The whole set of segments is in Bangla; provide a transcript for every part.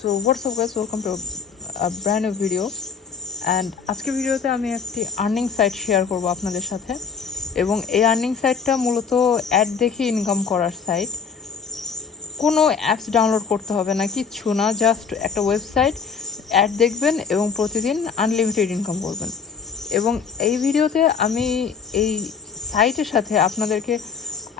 So what's up guys, welcome to a brand new video and আজকে ভিডিওতে আমি একটি আর্নিং সাইট শেয়ার করব আপনাদের সাথে এবং এই আর্নিং সাইটটা মূলত অ্যাড দেখে ইনকাম করার সাইট। কোনো অ্যাপস ডাউনলোড করতে হবে না, কিচ্ছু না, জাস্ট একটা ওয়েবসাইট, অ্যাড দেখবেন এবং প্রতিদিন আনলিমিটেড ইনকাম করবেন। এবং এই ভিডিওতে আমি এই সাইটের সাথে আপনাদেরকে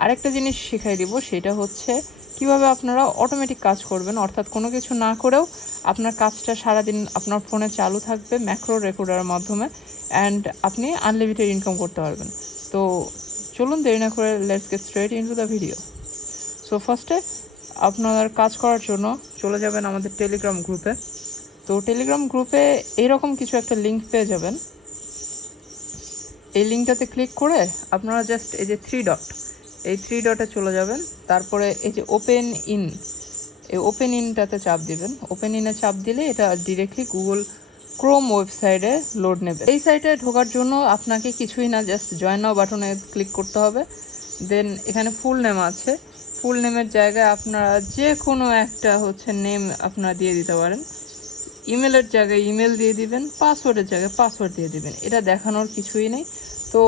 আরেকটা জিনিস শিখাই দিব, সেটা হচ্ছে কিভাবে আপনারা অটোমেটিক কাজ করবেন, অর্থাৎ কোনো কিছু না করেও আপনার কাজটা সারাদিন আপনার ফোনে চালু থাকবে ম্যাক্রো রেকর্ডারের মাধ্যমে অ্যান্ড আপনি আনলিমিটেড ইনকাম করতে পারবেন। তো চলুন দেরি না করে let's get straight into the video. So ফার্স্টে আপনার কাজ করার জন্য চলে যাবেন আমাদের টেলিগ্রাম গ্রুপে। তো টেলিগ্রাম গ্রুপে এরকম কিছু একটা লিঙ্ক পেয়ে যাবেন। এই লিঙ্কটাতে ক্লিক করে আপনারা জাস্ট এই যে থ্রি ডটে চলে যাবেন, তারপরে এই যে ওপেন ইনটাতে চাপ দিবেন। ওপেন ইনে চাপ দিলে এটা ডিরেক্টলি গুগল ক্রোম ওয়েবসাইটে লোড নেবে। এই সাইটে ঢোকার জন্য আপনাকে কিছুই না, জাস্ট জয়েন নাও বাটনে ক্লিক করতে হবে। দেন এখানে ফুল নেম আছে, ফুল নেমের জায়গায় আপনারা যে কোনো একটা নেম আপনারা দিয়ে দিতে পারেন। ইমেলের জায়গায় ইমেল দিয়ে দিবেন, পাসওয়ার্ডের জায়গায় পাসওয়ার্ড দিয়ে দিবেন। এটা দেখানোর কিছুই নেই। তো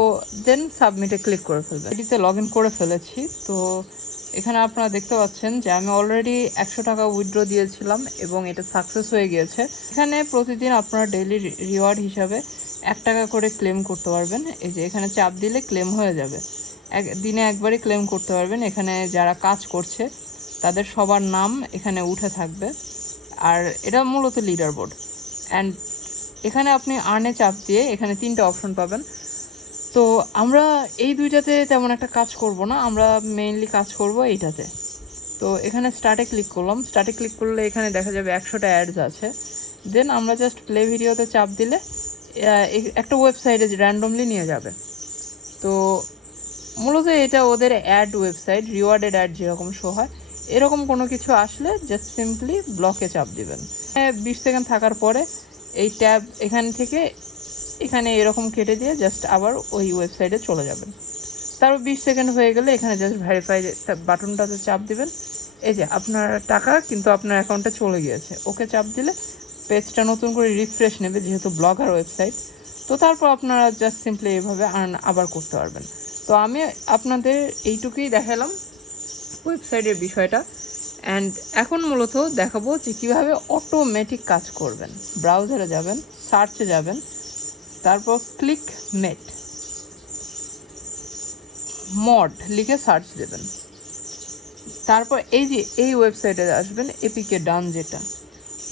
দেন সাবমিটে ক্লিক করে ফেলবেন। এটিতে লগ ইন করে ফেলেছি। তো এখানে আপনারা দেখতে পাচ্ছেন যে আমি অলরেডি 100 টাকা উইথড্র দিয়েছিলাম এবং এটা সাকসেস হয়ে গিয়েছে। এখানে প্রতিদিন আপনারা ডেইলি রিওয়ার্ড হিসাবে 1 টাকা করে ক্লেম করতে পারবেন। এই যে এখানে চাপ দিলে ক্লেম হয়ে যাবে, দিনে একবারই ক্লেম করতে পারবেন। এখানে যারা কাজ করছে তাদের সবার নাম এখানে উঠে থাকবে, আর এটা মূলত লিডার বোর্ড। অ্যান্ড এখানে আপনি আর্নে চাপ দিয়ে এখানে 3টা অপশন পাবেন। তো আমরা এই দুইটাতে তেমন একটা কাজ করব না, আমরা মেইনলি কাজ করব এইটাতে। তো এখানে স্টার্টে ক্লিক করলাম। স্টার্টে ক্লিক করলে এখানে দেখা যাবে 100টা অ্যাডস আছে। দেন আমরা জাস্ট প্লে ভিডিওতে চাপ দিলে একটা ওয়েবসাইটে র্যান্ডমলি নিয়ে যাবে। তো মূলত এটা ওদের অ্যাড ওয়েবসাইট, রিওয়ার্ডেড অ্যাড যেরকম শো হয় এরকম কোনো কিছু আসলে জাস্ট সিম্পলি ব্লকে চাপ দিবেন। 20 সেকেন্ড থাকার পরে এই ট্যাব এখান থেকে এখানে এরকম কেটে দিয়ে জাস্ট আবার ওই ওয়েবসাইটে চলে যাবেন। তারপর 20 সেকেন্ড হয়ে গেলে এখানে জাস্ট ভেরিফাই বাটনটাতে চাপ দিবেন। এই যে আপনার টাকা কিন্তু আপনার অ্যাকাউন্টে চলে গিয়েছে, ওকে চাপ দিলে পেজটা নতুন করে রিফ্রেশ নেবে, যেহেতু ব্লগার ওয়েবসাইট। তো তারপর আপনারা জাস্ট সিম্পলি এইভাবে আর্ন আবার করতে পারবেন। তো আমি আপনাদের এইটুকুই দেখালাম ওয়েবসাইটের বিষয়টা। অ্যান্ড এখন মূলত দেখাবো যে কীভাবে অটোমেটিক কাজ করবেন। ব্রাউজারে যাবেন, সার্চে যাবেন, তারপর ক্লিক মড লিখে সার্চ দেবেন। তারপর এই যে এই ওয়েবসাইটে আসবেন, এপিকে ডান যেটা,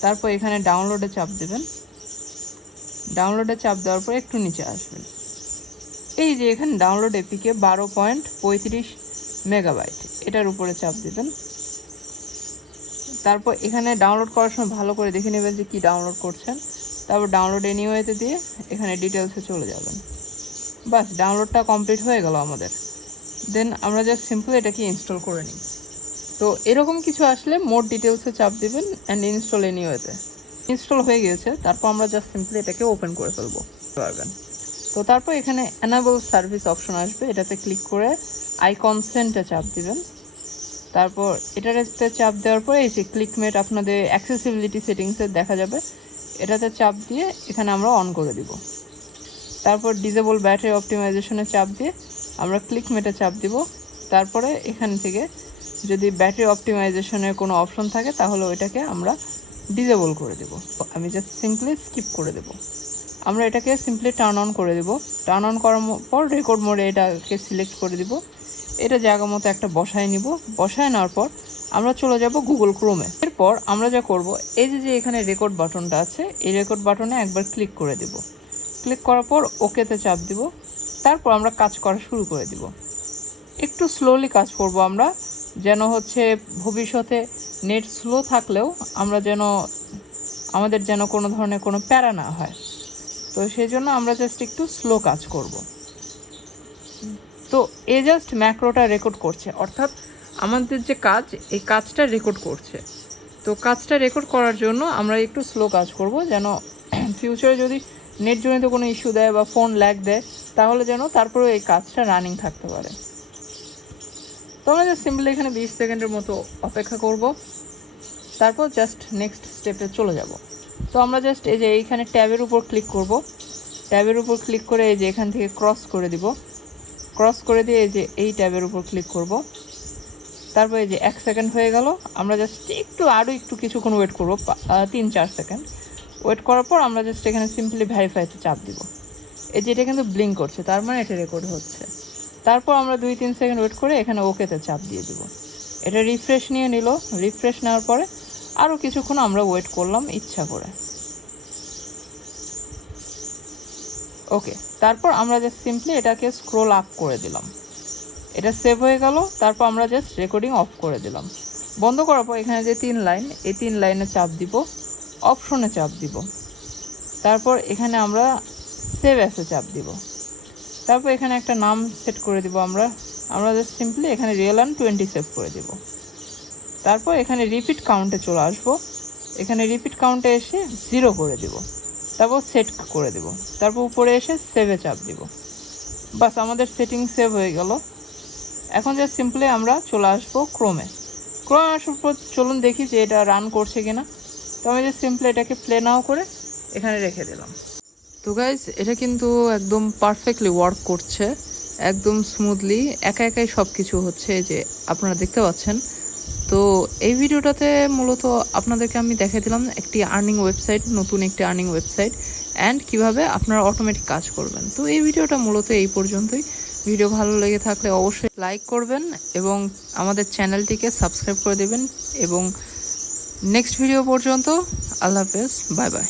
তারপর এখানে ডাউনলোডে চাপ দেবেন। ডাউনলোডে চাপ দেওয়ার পর একটু নিচে আসবেন, এই যে এখানে ডাউনলোড এপিকে 12.35 মেগাবাইট, এটার উপরে চাপ দেবেন। তারপর এখানে ডাউনলোড করার সময় ভালো করে দেখে নেবেন যে কি ডাউনলোড করছেন। তারপর ডাউনলোড এনিওয়েতে দিয়ে এখানে ডিটেলসে চলে যাবেন। বাস, ডাউনলোডটা কমপ্লিট হয়ে গেল আমাদের। দেন আমরা জাস্ট সিম্পল এটাকে ইনস্টল করে নিই। তো এরকম কিছু আসলে মোর ডিটেলসে চাপ দিবেন অ্যান্ড ইনস্টল এনিওয়েতে। ইনস্টল হয়ে গিয়েছে, তারপর আমরা জাস্ট সিম্পলি এটাকে ওপেন করে ফেলবো পারবেন। তো তারপর এখানে এনাবল সার্ভিস অপশন আসবে, এটাতে ক্লিক করে আই কনসেন্টে চাপ দিবেন। তারপর এটাতে চাপ দেওয়ার পর এই যে ক্লিকমেট আপনাদের অ্যাক্সেসিবিলিটি সেটিংসে দেখা যাবে, এটাতে চাপ দিয়ে এখানে আমরা অন করে দিব। তারপর ডিসেবল ব্যাটারি অপটিমাইজেশনে চাপ দিয়ে আমরা ক্লিকমেটে চাপ দিব। তারপরে এখান থেকে যদি ব্যাটারি অপটিমাইজেশনের কোনো অপশন থাকে তাহলে ওইটাকে আমরা ডিসেবল করে দেব। আমি জাস্ট সিম্পলি স্কিপ করে দেব। আমরা এটাকে সিম্পলি টার্ন অন করে দেব। টার্ন অন করার পর রেকর্ড মোডে এটাকে সিলেক্ট করে দিব। এটা জায়গা মতো একটা বসায় নিব। বসায় নেওয়ার পর আমরা চলে যাব গুগল ক্রোমে। এরপর আমরা যা করব, এই যে এখানে রেকর্ড বাটনটা আছে, এই রেকর্ড বাটনে একবার ক্লিক করে দেব। ক্লিক করার পর ওকেতে চাপ দিব। তারপর আমরা কাজ করা শুরু করে দিব। একটু স্লোলি কাজ করব আমরা, যেন ভবিষ্যতে নেট স্লো থাকলেও আমাদের যেন কোনো ধরনের কোনো প্যারা না হয়। তো সেই জন্য আমরা জাস্ট একটু স্লো কাজ করব। তো এ জাস্ট ম্যাক্রোটা রেকর্ড করছে, অর্থাৎ আমাদের যে কাজ, এই কাজটা রেকর্ড করছে। তো কাজটা রেকর্ড করার জন্য আমরা একটু স্লো কাজ করব, যেন ফিউচারে যদি নেটজনিত কোনো ইস্যু দেয় বা ফোন ল্যাগ দেয় তাহলে যেন তারপরে এই কাজটা রানিং থাকতে পারে। তো আমরা জাস্ট সিম্পলি এখানে 20 সেকেন্ডের মতো অপেক্ষা করব। তারপর জাস্ট নেক্সট স্টেপে চলে যাব। তো আমরা জাস্ট এই যে এইখানে ট্যাবের উপর ক্লিক করব, ট্যাবের উপর ক্লিক করে এই যে এখান থেকে ক্রস করে দিব, ক্রস করে দিয়ে এই যে এই ট্যাবের উপর ক্লিক করব। তারপর এই যে 1 সেকেন্ড হয়ে গেল, আমরা জাস্ট আরও একটু কিছুক্ষণ ওয়েট করবো, 3-4 সেকেন্ড ওয়েট করার পর আমরা জাস্ট এখানে সিম্পলি ভেরিফাইতে চাপ দিব। এই যে এটা কিন্তু ব্লিঙ্ক করছে, তার মানে এটা রেকর্ড হচ্ছে। তারপর আমরা 2-3 সেকেন্ড ওয়েট করে এখানে ওকেতে চাপ দিয়ে দিব। এটা রিফ্রেশ নিয়ে নিল, রিফ্রেশ নেওয়ার পরে আরও কিছুক্ষণ আমরা ওয়েট করলাম ইচ্ছা করে। ওকে, তারপর আমরা জাস্ট সিম্পলি এটাকে স্ক্রোল আপ করে দিলাম, এটা সেভ হয়ে গেল। তারপর আমরা জাস্ট রেকর্ডিং অফ করে দিলাম। বন্ধ করার পর এখানে যে 3 লাইন, এই 3 লাইনে চাপ দিব, অপশনে চাপ দিব, তারপর এখানে আমরা সেভ অ্যাসে চাপ দিব। তারপর এখানে একটা নাম সেট করে দিব আমরা জাস্ট সিম্পলি এখানে RealN20 সেভ করে দিব। তারপর এখানে রিপিট কাউন্টে চলে আসবো, এখানে রিপিট কাউন্টে এসে 0 করে দিব, তারপর সেট করে দিব, তারপর উপরে এসে সেভে চাপ দিব। বাস, আমাদের সেটিং সেভ হয়ে গেল। এখন জাস্ট সিম্পলি আমরা চলে আসবো ক্রোমে আসার পর চলুন দেখি যে এটা রান করছে কিনা। তো আমি জাস্ট সিম্পলি এটাকে প্লে নাও করে এখানে রেখে দিলাম। তো গাইজ, এটা কিন্তু একদম পারফেক্টলি ওয়ার্ক করছে, একদম স্মুথলি, একাই সব কিছু হচ্ছে, যে আপনারা দেখতে পাচ্ছেন। তো এই ভিডিওটাতে মূলত আপনাদেরকে আমি দেখিয়ে দিলাম একটি আর্নিং ওয়েবসাইট, নতুন একটি আর্নিং ওয়েবসাইট, অ্যান্ড কিভাবে আপনারা অটোমেটিক কাজ করবেন। তো এই ভিডিওটা মূলত এই পর্যন্তই। ভিডিও ভালো লেগে থাকলে অবশ্যই লাইক করবেন এবং আমাদের চ্যানেলটিকে সাবস্ক্রাইব করে দেবেন। এবং নেক্সট ভিডিও পর্যন্ত আল্লাহ হাফেজ, বাই বাই।